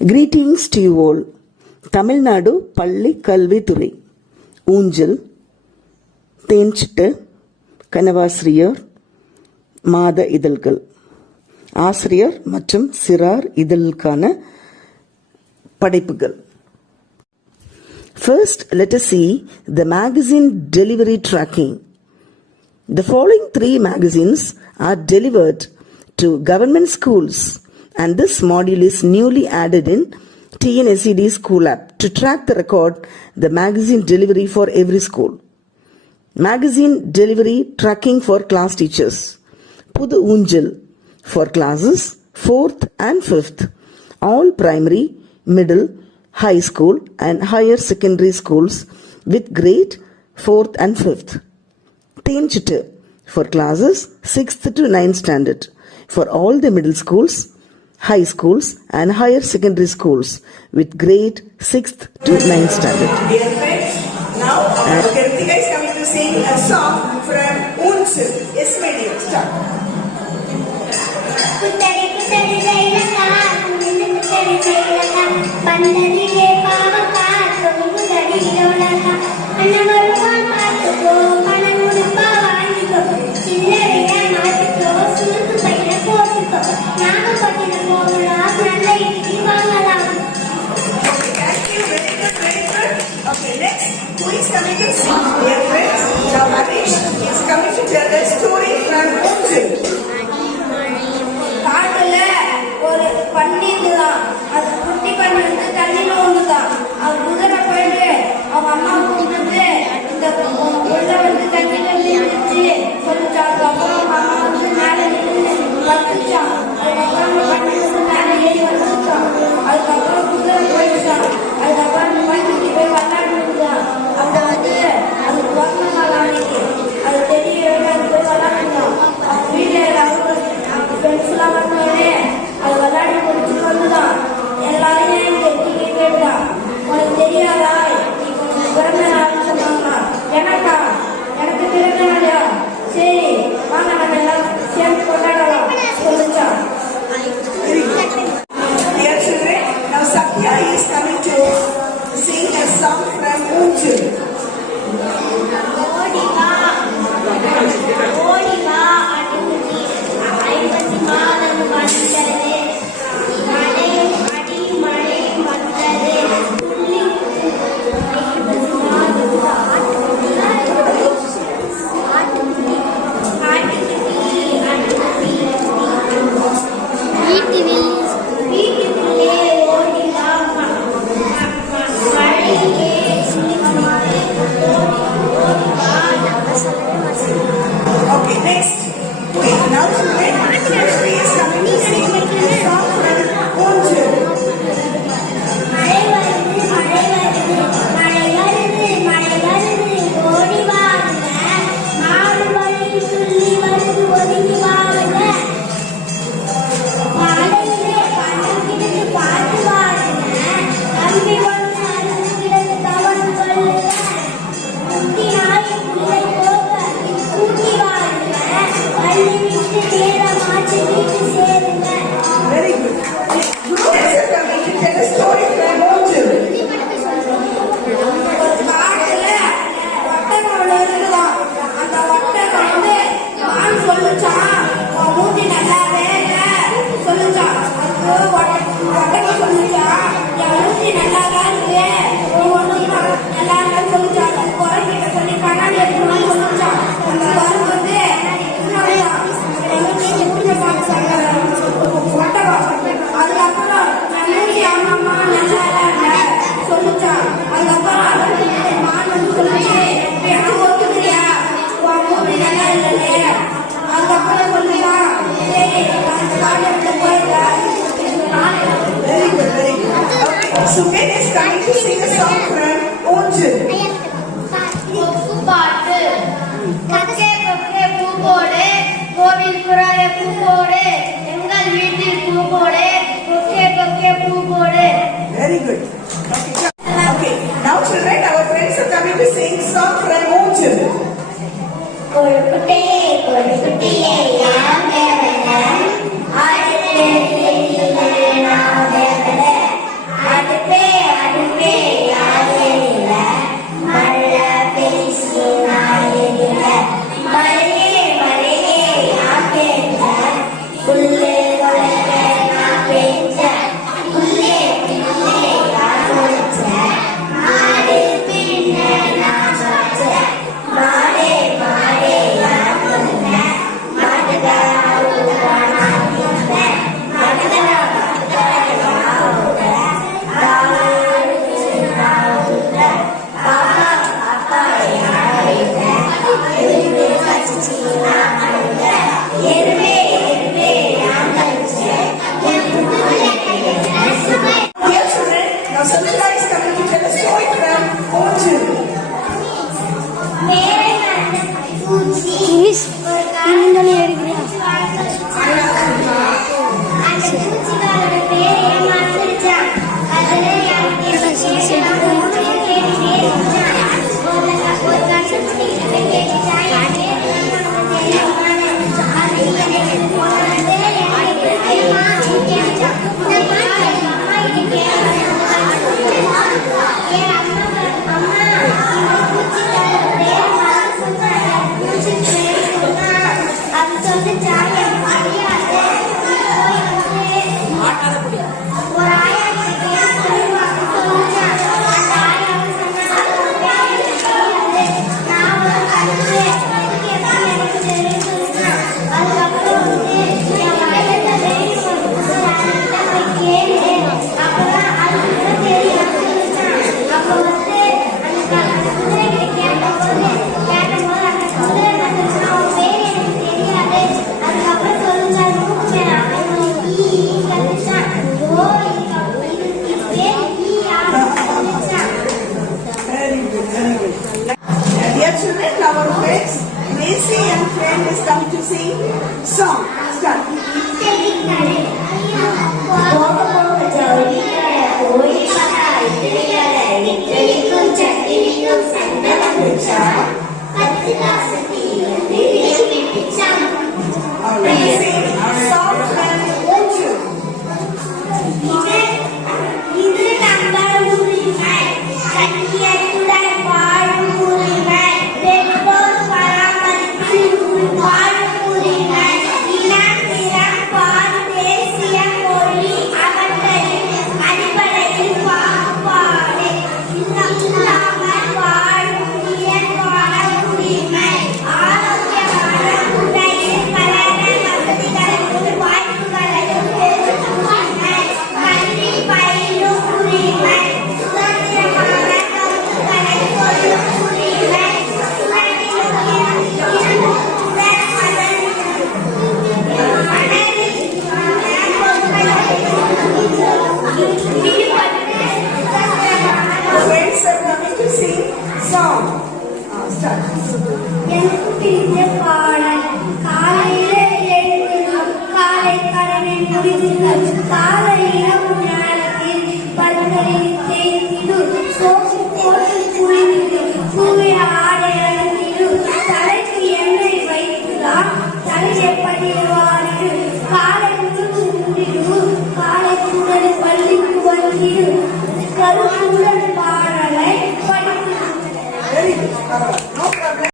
Greetings to you all. Tamil Nadu பள்ளி கல்வித்துறை ஊஞ்சல், தேன்சிட்டு, கனவாசிரியர், மாத இதழ்கள், ஆசிரியர் மற்றும் சிறார் இதழுக்கான படைப்புகள். First, let us see the magazine delivery tracking. The following 3 magazines are delivered to government schools, and this module is newly added in TNSED School App to track the record the magazine delivery for every school. Magazine delivery tracking for class teachers. Pudu Unjal for classes 4th and 5th, all primary, middle, high school and higher secondary schools with grade 4th and 5th. Tenchitte for classes 6th to 9th standard for all the middle schools, high schools and higher secondary schools with grade 6th to 9th standard. Dear friends, now Kritika is coming to sing a song from Unsil. Yes, my dear, start. Kuttari kuttari zailaka, kuttari zailaka, pandadile pavaka, tonguladile olaka, annavaruva paathuko, panamuduppa vaandiko, chillariya maathukko, suluku paila pothukko, naagapattinam pogalam, nalla idiki vaangalam. Okay, thank you. Very good, very good. Okay, next, who is coming to sing? Dear friends, now Harish is coming to tell a story from Unsil. காட்டுல ஒரு பண்ணி இருந்துதான். அது குட்டி பண்ணி வந்து தண்ணியில ஒண்ணுதான். அது குதிரை போயிட்டு அவங்க அம்மா கூப்பிட்டு இந்த உள்ள வந்து தண்ணியில நின்றுச்சு சொல்லிச்சா. அதுக்கப்புறம் அவங்க அம்மா வந்து மேல நின்று கத்துச்சான். அதுக்கப்புறம் பண்ணி வந்து மேல ஏறி வந்துச்சான். அதுக்கப்புறம் குதிரை போயிடுச்சான். அதுக்கப்புறம் பண்ணி போய் விளையாடுதான். அப்ப வந்து அது பிறந்த நாள் அன்னைக்கு அது தெரிய அது போய் விளையாடுதான். வீட்டுல எல்லாரும் ஃப்ரெண்ட்ஸ்லாம் வந்தோடனே அது விளையாடி முடிச்சுட்டு வந்துதான். எல்லாருமே எங்கே கேட்டுதான், உனக்கு தெரியாதா நீ கொஞ்சம் பிறந்த நாள்னு சொன்னாங்களா. எனக்கா, எனக்கு பிறந்த நாளா, சரி வாங்க நம்ம எல்லாம் சேர்ந்து கொண்டாடலாம் சொல்லிச்சான். Dear children, now Satya is coming to sing a song from Unsil. ஓடிவா ஓடிவா அடிமுடி 50 மாதம் வந்தது, மழை அடி மழை வந்தது, துள்ளி 50 மாதம் ஆட்டுக்குட்டி ஆட்டுக்குட்டி வீட்டுக்குள்ளே ஓடிவா மழையே Okay, next. Wait, now children, Shri is coming to sing a song from Unsil. மழை வருது மழை வருது மழை வருது மழை வருது ஓடி வாருங்க, மாடு வழி துள்ளி வருது ஒதுங்கி வாருங்க, மழையிலே பணம் கிடந்து பார்த்து வாருங்க, தம்பி ஒன்று அறுந்து கிடந்து தவறு கொள்ளுங்க, குட்டி நாய் பிள்ளை போக கூட்டி வாருங்க, பள்ளி விட்டு நேரம் ஆச்சு வீட்டு சேருங்க. Very good. Guru is coming to tell a story from Unsil. ஒரு காட்டுல ஒட்டகம் ஒண்ணு இருக்குதாம். அந்த ஒட்டகம் வந்து மான் சொல்லுச்சான், உன் மூஞ்சி நல்லாவே இல்ல சொல்லுச்சான். அதுக்கு ஒட்டகம் சொல்லுச்சான், என் மூஞ்சி நல்லாதான் இருக்கு, நீ ஒண்ணும் நல்லா இல்லைன்னு சொல்லுச்சான். அது குரங்கிட்ட சொல்லி கண்ணாடி எடுக்கணும்னு சொல்லுச்சான். அந்த குரங்கு வந்து ஒட்டகம் அதுக்கப்புறம் நான் மூஞ்சி அம்மா நல்லா இல்ல சொல்லுச்சான். அதுக்கப்புறம் மான் வந்து சொல்லுச்சு, எனக்கு ஒத்துக்கிறியா, உன் மூஞ்சி நல்லா இல்லையே. அதுக்கப்புறம் சொல்லுவான், சரி நான் இந்த காட்டை விட்டு போயிடுறேன். Very good, very good. Okay, Sumen is coming to sing a song from Unsil. பாட்டு கொக்கே கொக்கே பூ போடு, கோவில் புறாய பூ போடு, எங்கள் வீட்டில் பூ போடு, கொக்கே கொக்கே பூ போடு. Very good. Okay, now children, our friends are coming to sing song from Unsil. கொழுக்குட்டே கொழுக்குட்டியே யாம் தேவன, ஆயிரத்தி இது நம்ம உரிமை சத்தியத்துடன் வாழும் உரிமை பெற்றோர் பராமரிப்பில் வாழும் உரிமை இனம் நிறம் பால் தேசிய மொழி அவர்களின் அடிப்படையில் பாகுபாடு இல்லாமல் வாழும் இயல்பான உரிமை ஆரோக்கியமான உடலில் கல்யாண வசதிகளையும் வாய்ப்புகளையும் பெறும் உரிமை கல்வி பயிலும் உரிமை சுதந்திரமான கருத்துக்களை சொல்லும் உரிமை Friends are coming to sing song. Start. எனக்கு பிடித்த பாடல் காலையிலே எழுந்து காலை கடனை முடித்துங்கள் காலையில நேரத்தில் பல்களை தேய்த்திடும் சோப்பு போட்டு குளித்து தூய ஆடை அணிந்திடும் தலைக்கு எண்ணெய் வைத்துதான் தலை எப்படி வாரிடும் காலை முழுது முடிடும் காலை குடல் பள்ளிக்கு வந்திடும் கருத்துடன் பாடலை படித்து Very good.